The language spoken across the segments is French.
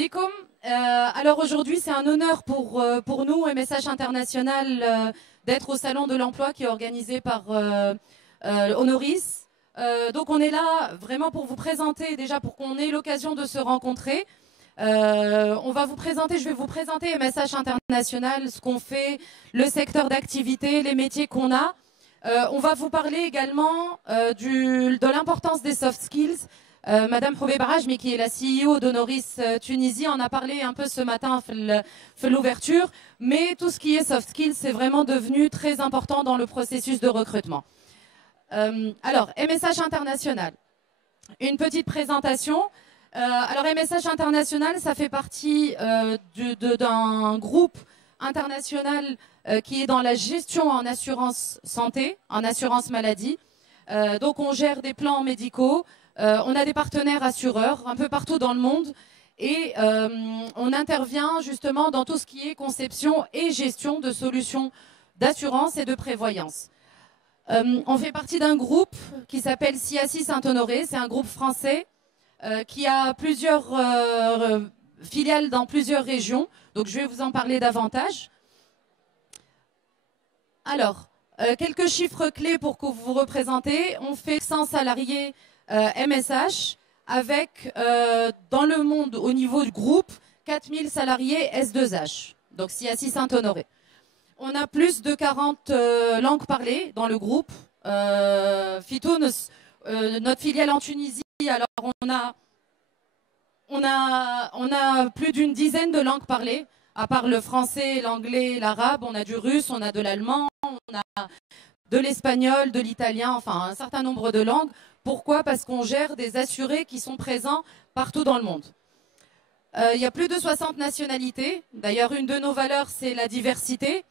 bikoum. Alors aujourd'hui, c'est un honneur pour nous, MSH International, d'être au Salon de l'Emploi qui est organisé par Honoris. Donc on est là vraiment pour vous présenter, déjà pour qu'on ait l'occasion de se rencontrer. On va vous présenter, je vais vous présenter MSH International, ce qu'on fait, le secteur d'activité, les métiers qu'on a. On va vous parler également de l'importance des soft skills. Madame Houbé Barajmi, qui est la CEO d'Honoris Tunisie, en a parlé un peu ce matin à l'ouverture. Mais tout ce qui est soft skills, c'est vraiment devenu très important dans le processus de recrutement. Alors, MSH International, une petite présentation. Alors, MSH International, ça fait partie d'un groupe international qui est dans la gestion en assurance santé, en assurance maladie. Donc, on gère des plans médicaux. On a des partenaires assureurs un peu partout dans le monde et on intervient justement dans tout ce qui est conception et gestion de solutions d'assurance et de prévoyance. On fait partie d'un groupe qui s'appelle CIASI Saint-Honoré, c'est un groupe français qui a plusieurs filiales dans plusieurs régions, donc je vais vous en parler davantage. Alors, quelques chiffres clés pour que vous vous représentez. On fait 100 salariés MSH avec, dans le monde, au niveau du groupe, 4000 salariés S2H, donc CIASI Saint-Honoré. On a plus de 40 langues parlées dans le groupe. Fitoun, notre filiale en Tunisie, alors on a plus d'une dizaine de langues parlées, à part le français, l'anglais, l'arabe, on a du russe, on a de l'allemand, on a de l'espagnol, de l'italien, enfin un certain nombre de langues. Pourquoi? Parce qu'on gère des assurés qui sont présents partout dans le monde. Il y a plus de 60 nationalités. D'ailleurs, une de nos valeurs, c'est la diversité.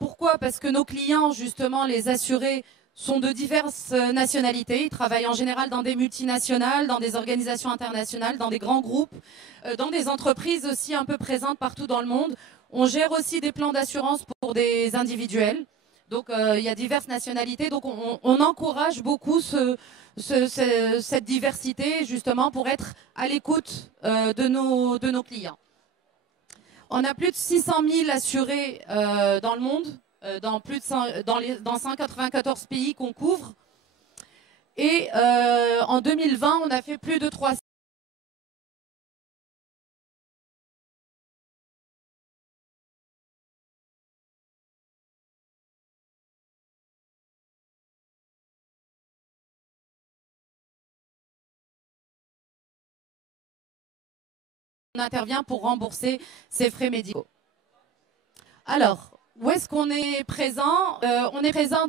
Pourquoi? Parce que nos clients, justement, les assurés, sont de diverses nationalités. Ils travaillent en général dans des multinationales, dans des organisations internationales, dans des grands groupes, dans des entreprises aussi un peu présentes partout dans le monde. On gère aussi des plans d'assurance pour des individuels. Donc, il y a diverses nationalités. Donc, on encourage beaucoup cette diversité, justement, pour être à l'écoute de nos clients. On a plus de 600 000 assurés dans le monde, dans 194 pays qu'on couvre. Et en 2020, on a fait plus de 300. On intervient pour rembourser ses frais médicaux. Alors, où est-ce qu'on est présent? On est présent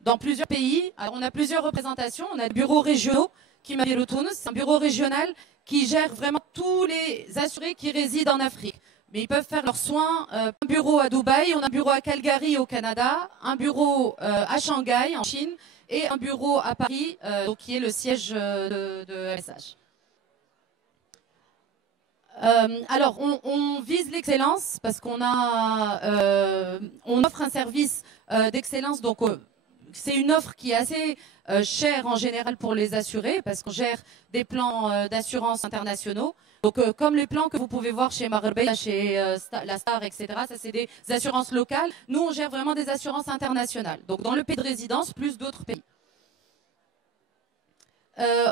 dans plusieurs pays. Alors, on a plusieurs représentations. On a des bureaux régionaux, qui m'appellent Tunis, c'est un bureau régional qui gère vraiment tous les assurés qui résident en Afrique. Mais ils peuvent faire leurs soins. Un bureau à Dubaï, on a un bureau à Calgary au Canada, un bureau à Shanghai en Chine et un bureau à Paris, donc, qui est le siège de MSH. Alors, on vise l'excellence parce qu'on on offre un service d'excellence. Donc, c'est une offre qui est assez chère en général pour les assurés parce qu'on gère des plans d'assurance internationaux. Donc, comme les plans que vous pouvez voir chez Marbella, chez la Star, etc., ça c'est des assurances locales. Nous, on gère vraiment des assurances internationales. Donc, dans le pays de résidence, plus d'autres pays.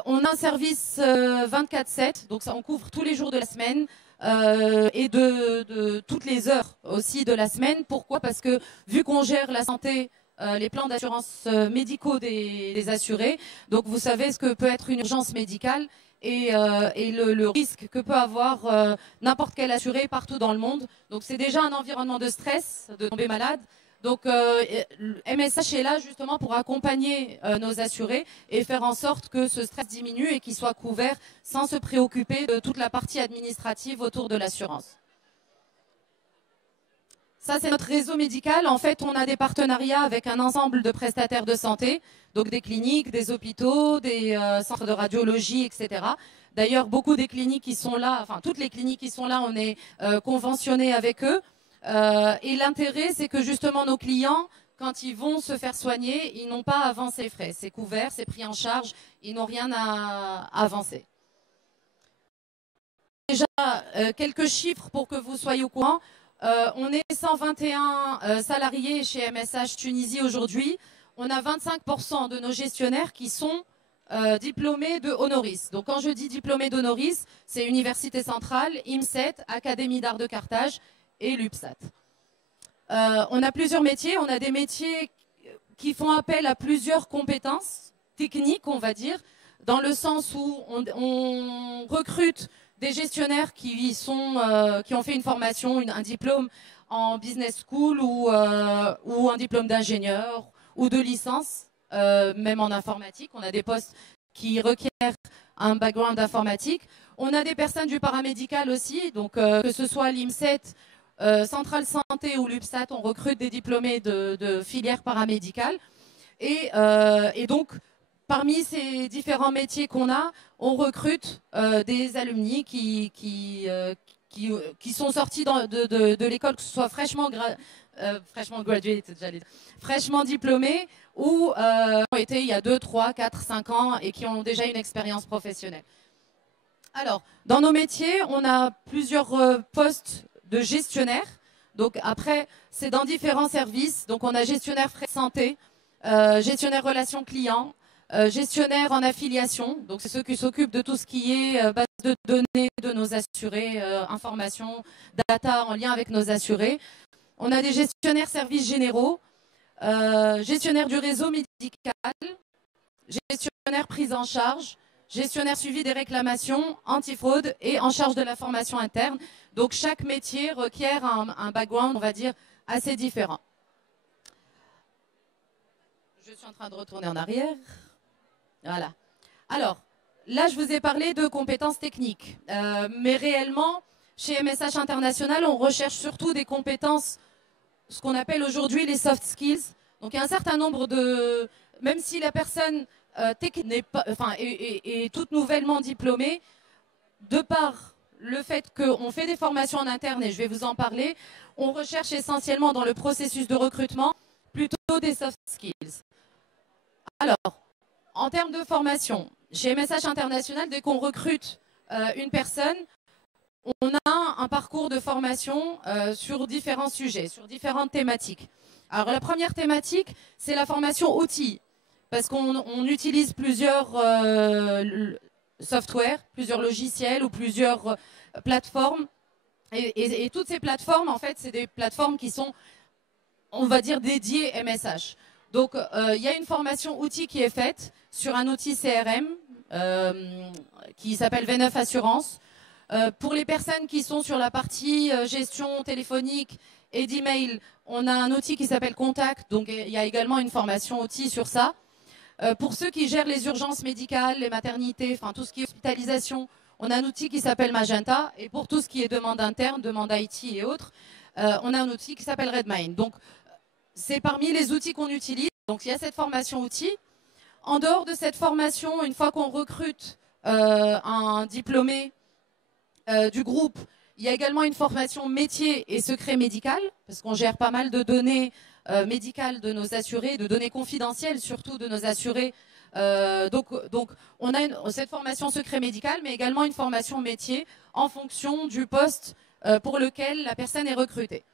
On a un service 24/7, donc ça on couvre tous les jours de la semaine et de toutes les heures aussi de la semaine. Pourquoi? Parce que vu qu'on gère la santé, les plans d'assurance médicaux des assurés, donc vous savez ce que peut être une urgence médicale et le risque que peut avoir n'importe quel assuré partout dans le monde. Donc c'est déjà un environnement de stress, de tomber malade. Donc, MSH est là justement pour accompagner nos assurés et faire en sorte que ce stress diminue et qu'il soit couvert sans se préoccuper de toute la partie administrative autour de l'assurance. Ça, c'est notre réseau médical. En fait, on a des partenariats avec un ensemble de prestataires de santé, donc des cliniques, des hôpitaux, des centres de radiologie, etc. D'ailleurs, beaucoup des cliniques qui sont là, enfin toutes les cliniques qui sont là, on est conventionnés avec eux. Et l'intérêt, c'est que justement nos clients, quand ils vont se faire soigner, ils n'ont pas à avancer les frais. C'est couvert, c'est pris en charge, ils n'ont rien à avancer. déjà quelques chiffres pour que vous soyez au courant. On est 121 salariés chez MSH Tunisie aujourd'hui. On a 25% de nos gestionnaires qui sont diplômés de Honoris. Donc quand je dis diplômés d'Honoris, c'est Université Centrale, IMSET, Académie d'Art de Carthage et l'UPSAT. On a plusieurs métiers. On a des métiers qui font appel à plusieurs compétences techniques, on va dire, dans le sens où on recrute des gestionnaires qui ont fait une formation, un diplôme en business school ou un diplôme d'ingénieur ou de licence, même en informatique. On a des postes qui requièrent un background informatique. On a des personnes du paramédical aussi, donc que ce soit l'IMSET, Centrale Santé ou l'UPSAT, on recrute des diplômés de filières paramédicales. Et donc, parmi ces différents métiers qu'on a, on recrute des alumni qui sont sortis de l'école, que ce soit fraîchement diplômés ou ont été il y a 2, 3, 4, 5 ans et qui ont déjà une expérience professionnelle. Alors, dans nos métiers, on a plusieurs postes de gestionnaire. Donc après, c'est dans différents services. Donc on a gestionnaire frais de santé, gestionnaire relations clients, gestionnaire en affiliation. Donc c'est ceux qui s'occupent de tout ce qui est base de données de nos assurés, informations, data en lien avec nos assurés. On a des gestionnaires services généraux, gestionnaire du réseau médical, gestionnaire prise en charge, gestionnaire suivi des réclamations, antifraude et en charge de la formation interne. Donc chaque métier requiert un background, on va dire, assez différent. Je suis en train de retourner en arrière. Voilà. Alors, là, je vous ai parlé de compétences techniques. Mais réellement, chez MSH International, on recherche surtout des compétences, ce qu'on appelle aujourd'hui les soft skills. Donc il y a un certain nombre de... Même si la personne est toute nouvellement diplômée, de par le fait qu'on fait des formations en interne, et je vais vous en parler, on recherche essentiellement dans le processus de recrutement plutôt des soft skills. Alors, en termes de formation, chez MSH International, dès qu'on recrute une personne, on a un parcours de formation sur différents sujets, sur différentes thématiques. Alors la première thématique, c'est la formation outils, parce qu'on utilise plusieurs software, plusieurs logiciels ou plusieurs plateformes. Et toutes ces plateformes, en fait, c'est des plateformes qui sont, on va dire, dédiées MSH. Donc, il y a une formation outil qui est faite sur un outil CRM qui s'appelle V9 Assurance. Pour les personnes qui sont sur la partie gestion téléphonique et d'email, on a un outil qui s'appelle Contact. Donc, il y a également une formation outil sur ça. Pour ceux qui gèrent les urgences médicales, les maternités, enfin tout ce qui est hospitalisation, on a un outil qui s'appelle Magenta. Et pour tout ce qui est demande interne, demande IT et autres, on a un outil qui s'appelle Redmine. Donc, c'est parmi les outils qu'on utilise. Donc, il y a cette formation outil. En dehors de cette formation, une fois qu'on recrute un diplômé du groupe, il y a également une formation métier et secret médical, parce qu'on gère pas mal de données médicales de nos assurés, de données confidentielles surtout de nos assurés. Donc on a cette formation secret médical, mais également une formation métier en fonction du poste pour lequel la personne est recrutée.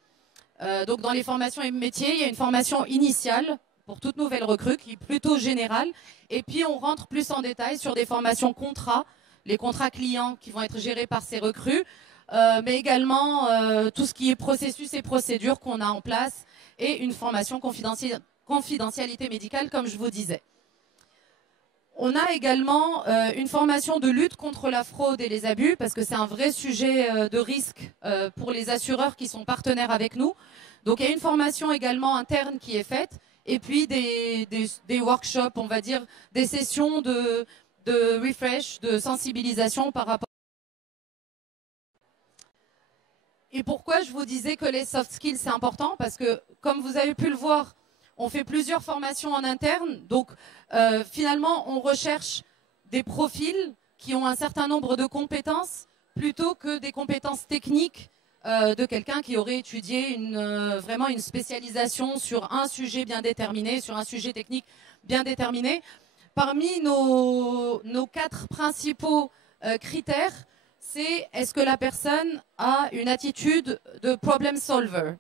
Donc dans les formations et métiers, il y a une formation initiale pour toute nouvelle recrue qui est plutôt générale. Et puis on rentre plus en détail sur des formations contrats, les contrats clients qui vont être gérés par ces recrues, mais également tout ce qui est processus et procédures qu'on a en place et une formation confidentialité médicale, comme je vous disais. On a également une formation de lutte contre la fraude et les abus, parce que c'est un vrai sujet de risque pour les assureurs qui sont partenaires avec nous. Donc il y a une formation également interne qui est faite, et puis des workshops, on va dire, des sessions de refresh, de sensibilisation par rapport. Et pourquoi je vous disais que les soft skills, c'est important? Parce que, comme vous avez pu le voir, on fait plusieurs formations en interne. Donc, finalement, on recherche des profils qui ont un certain nombre de compétences plutôt que des compétences techniques de quelqu'un qui aurait étudié vraiment une spécialisation sur un sujet bien déterminé, sur un sujet technique bien déterminé. Parmi nos 4 principaux critères, c'est est-ce que la personne a une attitude de problem solver.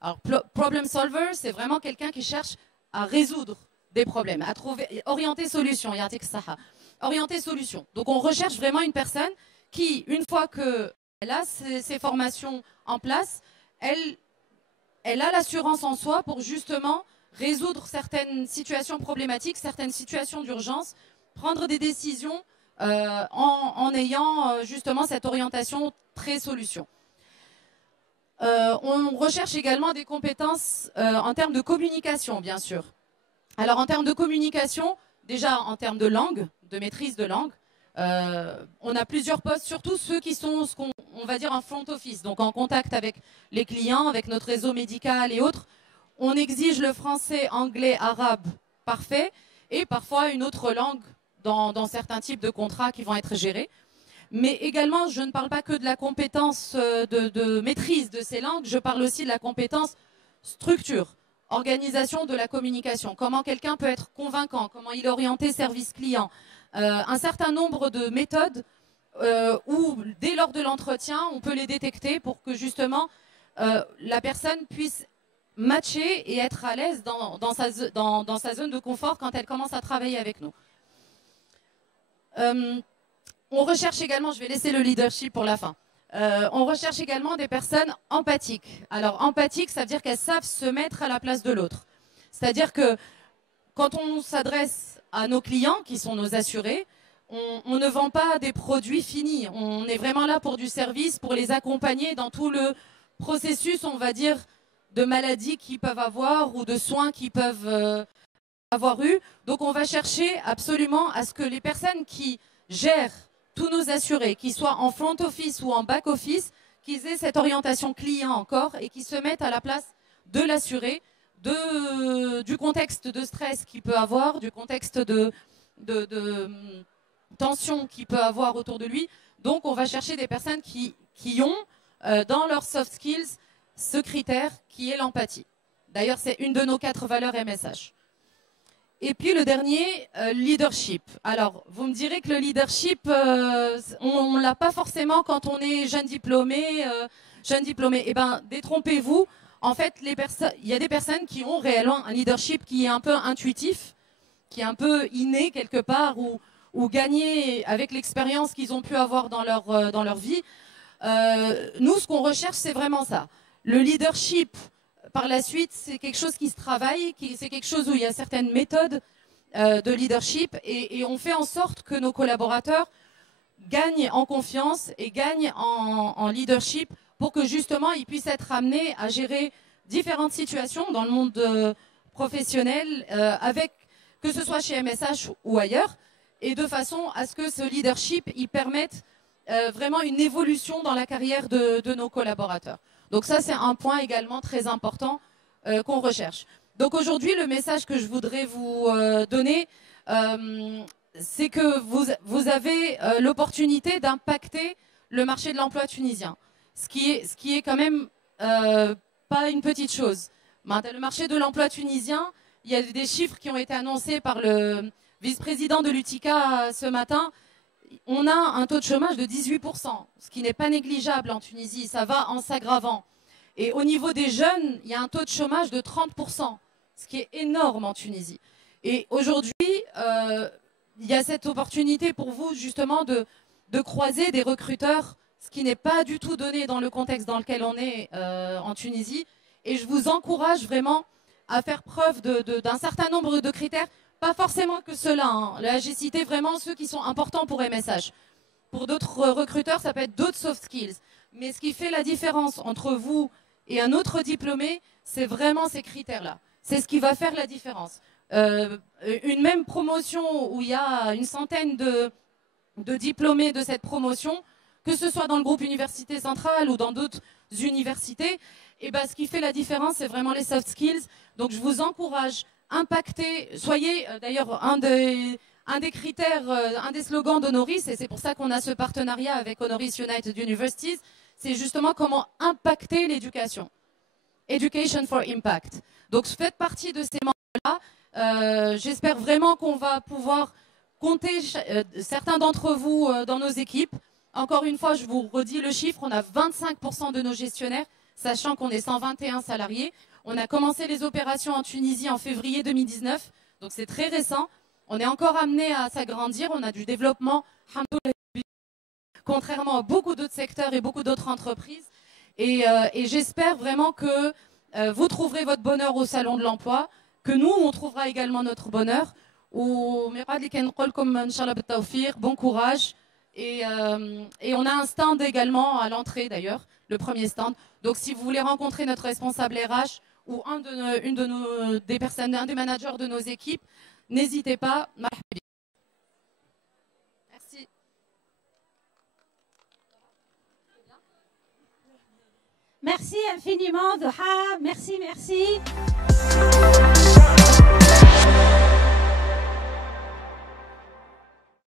Alors, problem solver, c'est vraiment quelqu'un qui cherche à résoudre des problèmes, à trouver, orienter solution, orienter solution. Donc, on recherche vraiment une personne qui, une fois qu'elle a ses formations en place, elle a l'assurance en soi pour justement résoudre certaines situations problématiques, certaines situations d'urgence, prendre des décisions en ayant justement cette orientation très solution. On recherche également des compétences en termes de communication, bien sûr. Alors en termes de communication, déjà en termes de langue, de maîtrise de langue, on a plusieurs postes, surtout ceux qui sont ce qu'on va dire en front office, donc en contact avec les clients, avec notre réseau médical et autres. On exige le français, anglais, arabe parfait et parfois une autre langue dans certains types de contrats qui vont être gérés. Mais également, je ne parle pas que de la compétence de maîtrise de ces langues, je parle aussi de la compétence structure, organisation de la communication, comment quelqu'un peut être convaincant, comment il est orienté service client, un certain nombre de méthodes où dès lors de l'entretien, on peut les détecter pour que justement la personne puisse matcher et être à l'aise dans sa zone de confort quand elle commence à travailler avec nous. On recherche également, je vais laisser le leadership pour la fin, on recherche également des personnes empathiques. Alors empathiques, ça veut dire qu'elles savent se mettre à la place de l'autre. C'est-à-dire que quand on s'adresse à nos clients, qui sont nos assurés, on ne vend pas des produits finis. On est vraiment là pour du service, pour les accompagner dans tout le processus, on va dire, de maladies qu'ils peuvent avoir ou de soins qu'ils peuvent avoir eu. Donc on va chercher absolument à ce que les personnes qui gèrent tous nos assurés, qu'ils soient en front office ou en back office, qu'ils aient cette orientation client encore et qu'ils se mettent à la place de l'assuré, du contexte de stress qu'il peut avoir, du contexte de tension qu'il peut avoir autour de lui. Donc on va chercher des personnes qui ont dans leurs soft skills ce critère qui est l'empathie. D'ailleurs, c'est une de nos 4 valeurs MSH. Et puis le dernier, leadership. Alors, vous me direz que le leadership, on ne l'a pas forcément quand on est jeune diplômé. Eh bien, détrompez-vous. En fait, il y a des personnes qui ont réellement un leadership qui est un peu intuitif, qui est un peu inné quelque part, ou gagné avec l'expérience qu'ils ont pu avoir dans leur vie. Nous, ce qu'on recherche, c'est vraiment ça. Le leadership, par la suite, c'est quelque chose qui se travaille, c'est quelque chose où il y a certaines méthodes de leadership et on fait en sorte que nos collaborateurs gagnent en confiance et gagnent en leadership pour que justement ils puissent être amenés à gérer différentes situations dans le monde professionnel, que ce soit chez MSH ou ailleurs, et de façon à ce que ce leadership il permette vraiment une évolution dans la carrière de nos collaborateurs. Donc ça, c'est un point également très important qu'on recherche. Donc aujourd'hui, le message que je voudrais vous donner, c'est que vous avez l'opportunité d'impacter le marché de l'emploi tunisien. Ce qui est quand même pas une petite chose. Le marché de l'emploi tunisien, il y a des chiffres qui ont été annoncés par le vice-président de l'UTICA ce matin. On a un taux de chômage de 18%, ce qui n'est pas négligeable en Tunisie, ça va en s'aggravant. Et au niveau des jeunes, il y a un taux de chômage de 30%, ce qui est énorme en Tunisie. Et aujourd'hui, il y a cette opportunité pour vous justement de croiser des recruteurs, ce qui n'est pas du tout donné dans le contexte dans lequel on est en Tunisie. Et je vous encourage vraiment à faire preuve d'un certain nombre de critères. Pas forcément que ceux-là. Hein. Là, j'ai cité vraiment ceux qui sont importants pour MSH. Pour d'autres recruteurs, ça peut être d'autres soft skills. Mais ce qui fait la différence entre vous et un autre diplômé, c'est vraiment ces critères-là. C'est ce qui va faire la différence. Une même promotion où il y a une centaine de diplômés de cette promotion, que ce soit dans le groupe Université Centrale ou dans d'autres universités, et ben, ce qui fait la différence, c'est vraiment les soft skills. Donc, je vous encourage impacter, soyez d'ailleurs un des critères, un des slogans d'Honoris, et c'est pour ça qu'on a ce partenariat avec Honoris United Universities, c'est justement comment impacter l'éducation. Education for Impact. Donc faites partie de ces membres-là. J'espère vraiment qu'on va pouvoir compter certains d'entre vous dans nos équipes. Encore une fois, je vous redis le chiffre, on a 25% de nos gestionnaires, sachant qu'on est 121 salariés. On a commencé les opérations en Tunisie en février 2019, donc c'est très récent. On est encore amené à s'agrandir, on a du développement, contrairement à beaucoup d'autres secteurs et beaucoup d'autres entreprises. Et j'espère vraiment que vous trouverez votre bonheur au Salon de l'Emploi, que nous, on trouvera également notre bonheur. Bon courage. Et on a un stand également à l'entrée d'ailleurs, le premier stand. Donc si vous voulez rencontrer notre responsable RH ou des personnes, un des managers de nos équipes, n'hésitez pas. Merci. Merci infiniment, Doha. Merci, merci.